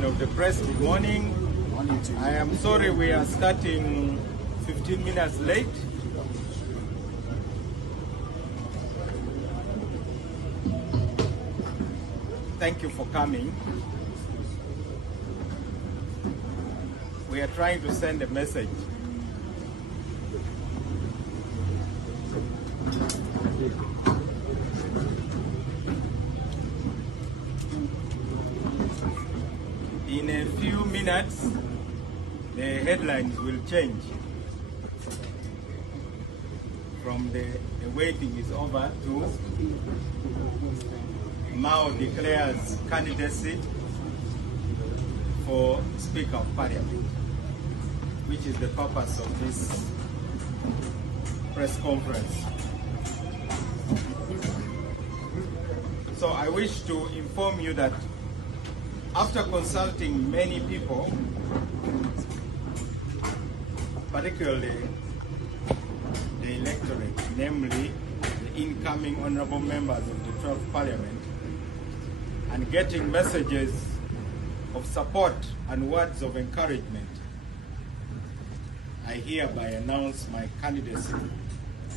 chairman of the press, good morning. I am sorry we are starting 15 minutes late. Thank you for coming. We are trying to send a message. In a few minutes, the headlines will change from the waiting is over to Mao declares candidacy for Speaker of Parliament, which is the purpose of this press conference. So I wish to inform you that after consulting many people, particularly the electorate, namely the incoming honorable members of the 12th Parliament, and getting messages of support and words of encouragement, I hereby announce my candidacy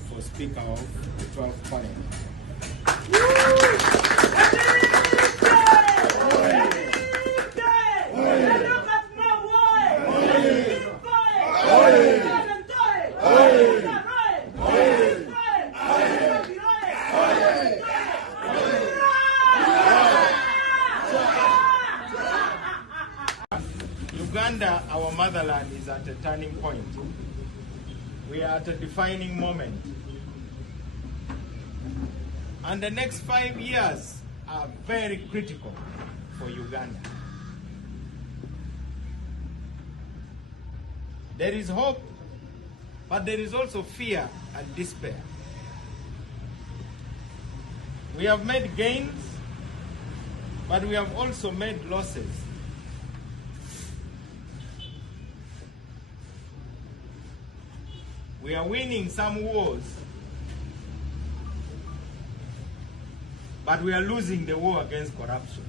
for Speaker of the 12th Parliament. Uganda, our motherland, is at a turning point. We are at a defining moment. And the next 5 years are very critical for Uganda. There is hope, but there is also fear and despair. We have made gains, but we have also made losses. We are winning some wars, but we are losing the war against corruption.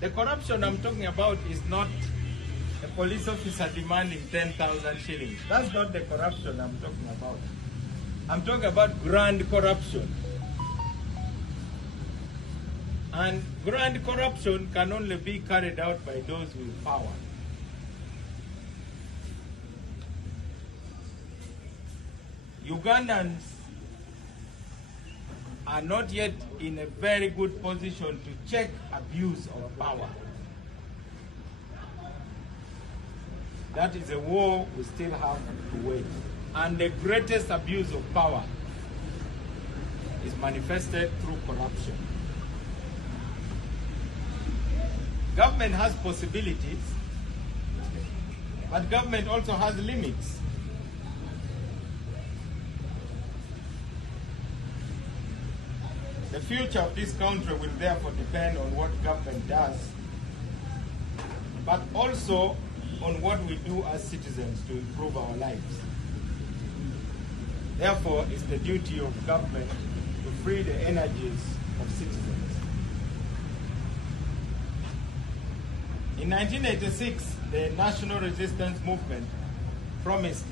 The corruption I'm talking about is not a police officer demanding 10,000 shillings. That's not the corruption I'm talking about. I'm talking about grand corruption. And grand corruption can only be carried out by those with power. Ugandans are not yet in a very good position to check abuse of power. That is a war we still have to wage. And the greatest abuse of power is manifested through corruption. Government has possibilities, but government also has limits. The future of this country will therefore depend on what government does, but also on what we do as citizens to improve our lives. Therefore, it's the duty of government to free the energies of citizens. In 1986, the National Resistance Movement promised